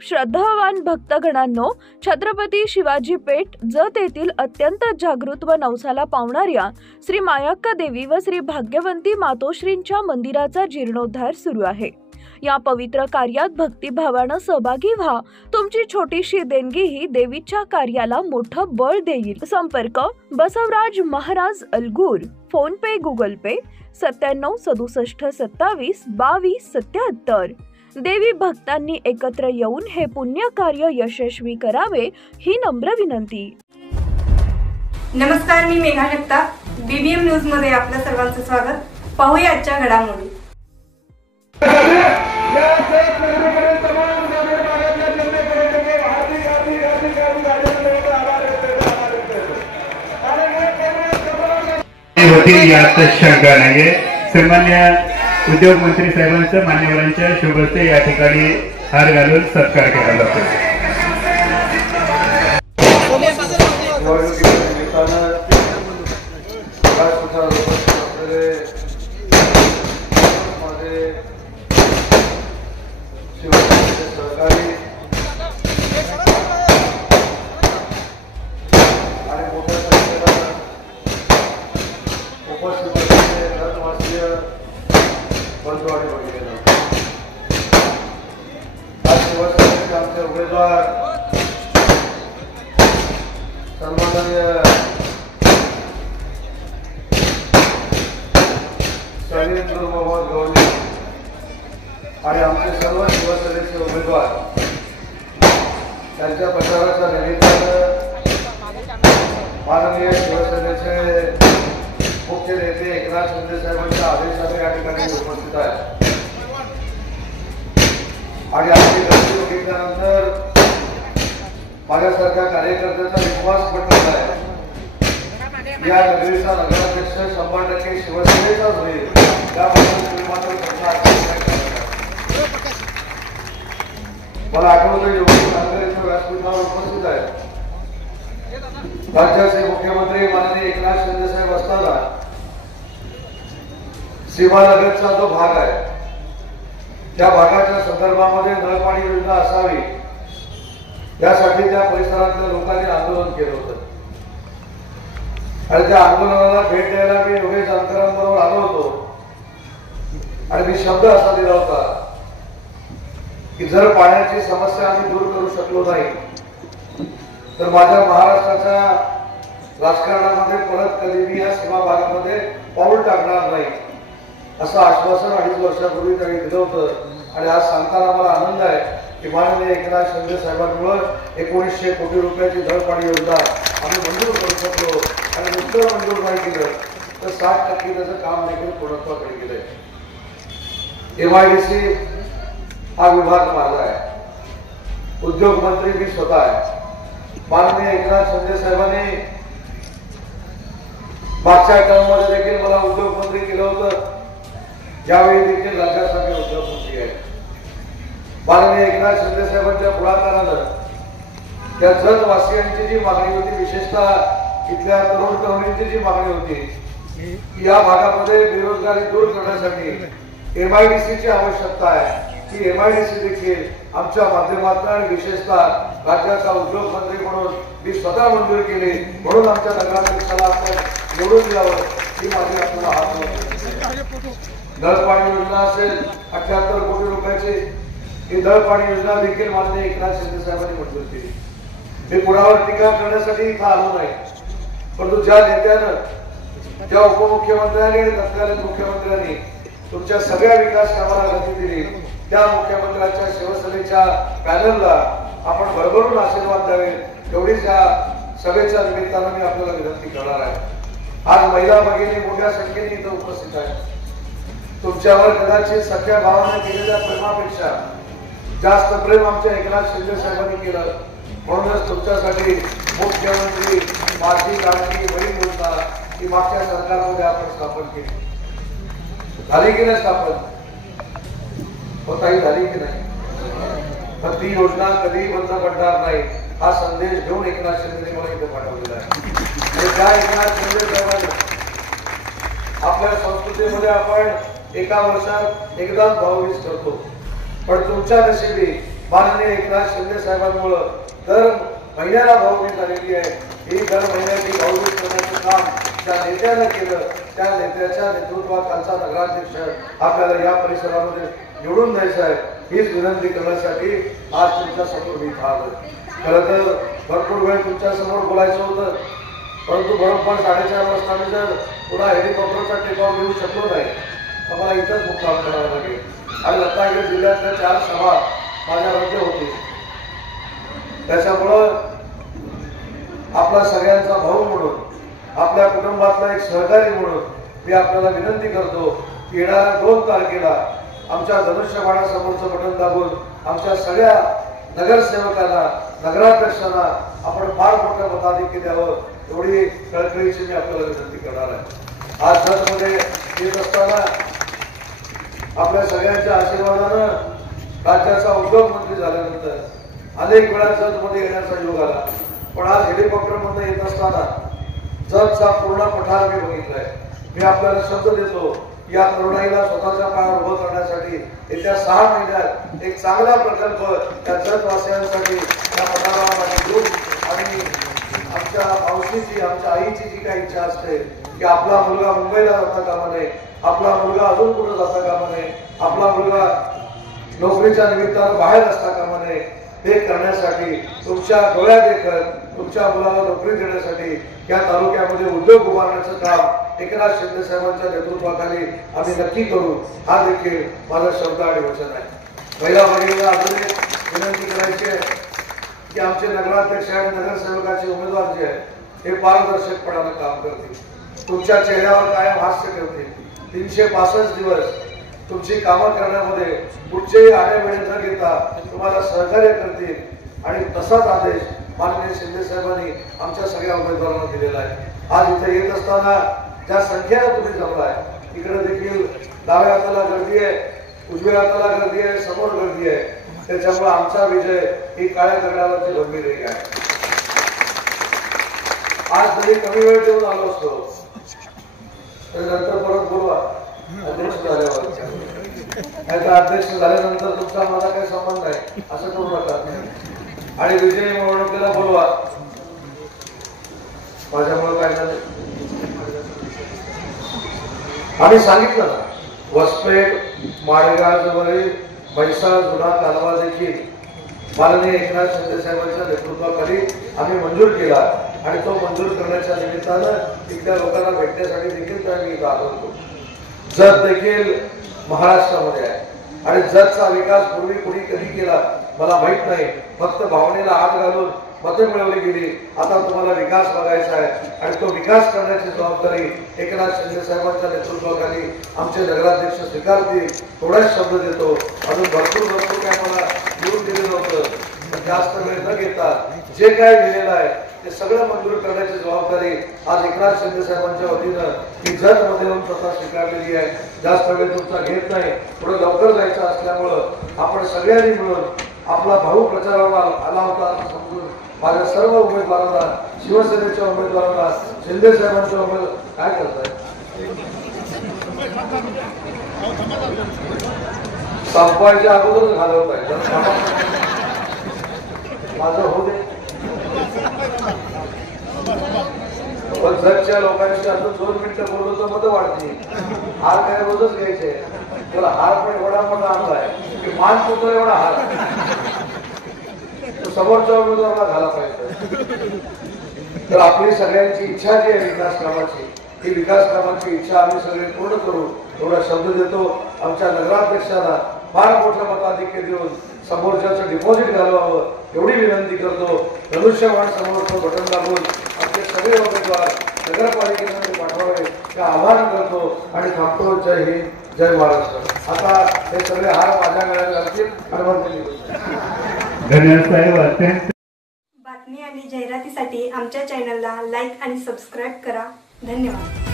श्रद्धावान भक्तगणांनो, छत्रपती शिवाजी पेठ जत येथील अत्यंत जागृत व नवसाला पावणाऱ्या श्री मायाक्का देवी व श्री भाग्यवंती मातोश्रींच्या मंदिराचा जीर्णोद्धार सुरू आहे। या पवित्र कार्यात भक्तिभावाने सहभागी व्हा। तुमची छोटीशी देणगी ही देवीच्या कार्याला मोठं बळ देईल। संपर्क बसवराज महाराज अलगूर, फोन पे गुगल पे 97 67 27 22 77। देवी भक्तांनी एकत्र येऊन हे पुण्य कार्य यशस्वी करावे ही नम्र विनंती। नमस्कार, मी मेघा जगताप, बीबीएम न्यूज मध्ये आपल्या सर्वांचं स्वागत। पाहूया आजच्या घडामोडी। यात शंका नाहीये। सन्मान्य उद्योग मंत्री साहेबांच्या मान्यवरांच्या शुभ हस्ते या ठिकाणी हार घालून सत्कार केला जातो। आमचे उमेदवार सन्माननीय शैलेंद्र मोहम्मद गवळी आणि आमचे सर्व शिवसेनेचे उमेदवार त्यांच्या प्रचाराच्या निमित्तानं माननीय शिवसेनेचे मुख्य नेते एकनाथ शिंदे साहेबांच्या आदेशाने या ठिकाणी उपस्थित आहेत आणि आजची गर्दी बघितल्यानंतर माझ्यासारख्या कार्यकर्त्याचा विश्वास पटला आहे। या नगरीचा नगराध्यक्ष 100% शिवसेनेचाच होईल याबद्दल मात्र मला आठवतं योगी नांगरेच्या व्यासपीठावर उपस्थित आहेत। राज्याचे मुख्यमंत्री माननीय एकनाथ शिंदे साहेब असताना सीमालगतचा जो भाग आहे त्या भागाच्या संदर्भामध्ये नळपाणी योजना असावी यासाठी त्या परिसरातल्या लोकांनी आंदोलन केलं होतं आणि त्या आंदोलनाला भेट द्यायला मी योगेश अंकरांबरोबर आलो होतो आणि मी शब्द असा दिला होता की जर पाण्याची समस्या आम्ही दूर करू शकलो नाही तर माझ्या महाराष्ट्राच्या राजकारणामध्ये परत कधी मी या सीमा भागामध्ये पाऊल टाकणार नाही असं आश्वासन 2.5 वर्षापूर्वी त्यांनी दिलं होतं। आणि आज सांगताना मला आनंद आहे की माननीय एकनाथ शिंदे साहेबांमुळे 1900 कोटी रुपयाची नळपाणी योजना आम्ही मंजूर करू शकलो आणि नुसतं मंजूर नाही केलं तर 60% त्याचं काम देखील पूर्णत्वाकडे गेलंय। MIDC हा विभाग माझा आहे, उद्योग मंत्री मी स्वतः आहे। माननीय एकनाथ शिंदे साहेबांनी मागच्या टर्ममध्ये देखील मला उद्योग मंत्री केलं होतं, यावेळी देखील राज्यासाठी उद्योग मंत्री आहे। माननीय एकनाथ शिंदे साहेबांच्या पुढाकारानं त्या जतवासियांची जी मागणी होती, विशेषतः इथल्या तरुण तरुणींची जी मागणी होती या भागामध्ये बेरोजगारी दूर करण्यासाठी MIDC ची आवश्यकता आहे। ती MIDC देखील आमच्या माध्यमातून आणि विशेषतः राज्याचा उद्योग मंत्री म्हणून मी स्वतः मंजूर केली, म्हणून आमच्या नगराध्यक्षाला आपण निवडून द्यावं ही माझी आपल्याला हात होती। नळपाणी योजना असेल 78 कोटी रुपयाची, ही नळपाणी योजना देखील माननीय एकनाथ शिंदे साहेबांनी मंजूर केली। मी कुणावर टीका करण्यासाठी इथं आलो नाही, परंतु ज्या नेत्यानं, ज्या उपमुख्यमंत्र्यांनी आणि तत्कालीन मुख्यमंत्र्यांनी तुमच्या सगळ्या विकास कामाला गती दिली त्या मुख्यमंत्र्यांच्या शिवसेनेच्या पॅनलला आपण भरभरून आशीर्वाद द्यावे एवढीच या सभेच्या निमित्तानं मी आपल्याला विनंती करणार आहे। आज महिला भगिनी मोठ्या संख्येने इथं उपस्थित आहेत। तुमच्यावर कदाचित सख्या भावाने केलेल्या प्रेमापेक्षा जास्त प्रेम आमच्या एकनाथ शिंदे साहेबांनी केलं, म्हणूनच तुमच्यासाठी मुख्यमंत्री माझी लाडकी बहीण योजना ही मागच्या सरकारमध्ये आपण स्थापन केली। झाली की नाही स्थापन? होताही झाली की नाही? पण ती योजना कधी बंद पडणार नाही हा संदेश घेऊन एकनाथ शिंदे मला इथे पाठवलेला आहे। त्या एकनाथ शिंदे साहेबांनी आपल्या संस्कृतीमध्ये आपण एका वर्षात एकदाच भाऊबीज करतो, पण तुमच्या नशिबी माननीय एकनाथ शिंदे साहेबांमुळे दर महिन्याला भाऊबीज झालेली आहे। ही दर महिन्याची भाऊबीज करण्याचं काम त्या नेत्यानं केलं, त्या नेत्याच्या नेतृत्वाखालचा नगराध्यक्ष आपल्याला या परिसरामध्ये निवडून द्यायचा आहे, हीच विनंती करण्यासाठी आज तुमच्या समोर मी आलो। खरं तर भरपूर वेळ तुमच्या समोर बोलायचं होतं, परंतु बरोबर 4:30 वाजता आम्ही जर पुन्हा हेलिकॉप्टरचा टेकऑफ घेऊ शकलो नाही तर मला इथंच मुक्काम करावा लागेल। आणि रत्नागिरी जिल्ह्यातल्या 4 सभा माझ्या रद्द होती। त्याच्यामुळं आपला सगळ्यांचा भाऊ म्हणून, आपल्या कुटुंबातला एक सहकारी म्हणून मी आपल्याला विनंती करतो की येणाऱ्या 2 तारखेला आमच्या धनुष्यबाणासमोरचं बटन दाबून आमच्या सगळ्या नगरसेवकांना, नगराध्यक्षांना आपण फार मोठं मताधिक्य द्यावं, एवढी कळकळीची मी आपल्याला विनंती करणार आहे। आज जतमध्ये येत असताना आपल्या सगळ्यांच्या आशीर्वादानं राज्याचा उद्योगमंत्री झाल्यानंतर अनेक वेळा जतमध्ये येण्याचा योग आला, पण आज हेलिकॉप्टरमधून येत असताना जतचा पूर्ण पठार मी बघितलाय। मी आपल्याला शब्द देतो, या तरुणाईला स्वतःच्या पायावर उभं करण्यासाठी येत्या 6 महिन्यात एक चांगला प्रकल्प त्या जतवासियांसाठी त्या पठारामध्ये देऊ। आणि आमच्या मावशीची, आमच्या आईची जी काही इच्छा असते की आपला मुलगा मुंबईला जाता कामा नये, आपला मुलगा अजून कुठं जाता कामा नये, आपला मुलगा नोकरीच्या निमित्तानं बाहेर असता कामा नये, ते करण्यासाठी तुमच्या डोळ्यात देखत तुमच्या मुलाला नोकरी देण्यासाठी या तालुक्यामध्ये उद्योग उभारण्याचं काम एकनाथ शिंदे साहेबांच्या नेतृत्वाखाली आम्ही नक्की करू, हा देखील माझा शब्द आणि वचन आहे। महिला भगिनींना अजून एक विनंती करायची आहे की आमचे नगराध्यक्ष आणि नगरसेवकाचे उमेदवार जे आहेत हे पारदर्शकपणानं काम करतील, तुमच्या चेहऱ्यावर कायम हास्य ठेवतील, 365 दिवस तुमची कामं करण्यामध्ये कुठचेही आडेवेळे न घेता तुम्हाला सहकार्य करतील। आणि तसाच आदेश माननीय शिंदे साहेबांनी आमच्या सगळ्या उमेदवारांना दिलेला आहे। आज इथे येत असताना ज्या संख्येनं तुम्ही जमलाय, इकडे देखील डाव्या हाताला गर्दी आहे, उजव्या हाताला गर्दी आहे, समोर गर्दी आहे, त्याच्यामुळे आमचा विजय ही काळ्या दगडावरची गंभीर आहे। आज जरी कमी वेळ देऊन आलो असतो तर नंतर परत बोलवा अध्यक्ष झाल्यावर, नाहीतर अध्यक्ष झाल्यानंतर तुमचा माझा काही संबंध नाही असं करू नका। आणि विजय निवडणुकीला बोलवा, माझ्यामुळे काय झालं आम्ही सांगितलं ना, वसपेठ माळेगाववरील म्हैसाळ जुना कालवा देखील माननीय एकनाथ शिंदे साहेबांच्या नेतृत्वाखाली आम्ही मंजूर केला आणि तो मंजूर करण्याच्या निमित्तानं तिथल्या लोकांना भेटण्यासाठी देखील त्यावेळी इथं आलो होतो। जत देखील महाराष्ट्रामध्ये आहे आणि जतचा विकास पूर्वी कुणी कधी केला मला माहित नाही, फक्त भावनेला हात घालून मतं मिळवली गेली। आता तुम्हाला विकास बघायचा आहे आणि तो विकास करण्याची जबाबदारी एकनाथ शिंदे साहेबांच्या नेतृत्वाखाली आमचे नगराध्यक्ष स्वीकारतील, थोडाच शब्द देतो। अजून भरपूर काय मला लिहून दिलेलं होतं, जास्त वेळ न घेता जे काय लिहिलेलं आहे ते सगळं मंजूर करण्याची जबाबदारी आज एकनाथ शिंदे साहेबांच्या वतीनं ही जतमध्ये येऊन स्वतः स्वीकारलेली आहे। जास्त वेळ तुमचा घेत नाही, थोडं लवकर जायचं असल्यामुळं आपण सगळ्यांनी मिळून आपला भाऊ प्रचाराला आला होता समजून माझ्या सर्व उमेदवारांना, शिवसेनेच्या उमेदवारांना, शिंदे साहेबांच्या उमेदवार काय करताय संपवायच्या अगोदरच घालवताय, माझं होऊ दे। पण जगच्या लोकांशी अजून 2 मिनिटं बोललो तर मतं वाढतील, हार काय रोजच घ्यायचे, त्याला हार पण एवढा मोठा आणलाय की मान पुत्र एवढा हार तो समोरच्या उमेदवाराला घाला पाहिजे। तर आपली सगळ्यांची इच्छा जी आहे विकास कामाची, ही विकास कामाची इच्छा आम्ही सगळे पूर्ण करू, एवढा शब्द देतो। आमच्या नगराध्यक्षांना फार मोठं मताधिक्य देऊन समोरच्याचं डिपॉझिट घालवावं एवढी विनंती करतो। धनुष्यबाण समोरचं बटन दाबून आमचे सगळे उमेदवार नगरपालिकेमध्ये पाठवावे ते आवाहन करतो आणि थांबतो। जय हिंद, जय महाराष्ट्र। आता हे सगळे हार माझ्या गळ्यात घालतील आणि धन्यवाद साहेब। अत्यंत बातमी आणि जाहिरातीसाठी आमच्या चॅनलला लाईक आणि सबस्क्राईब करा। धन्यवाद।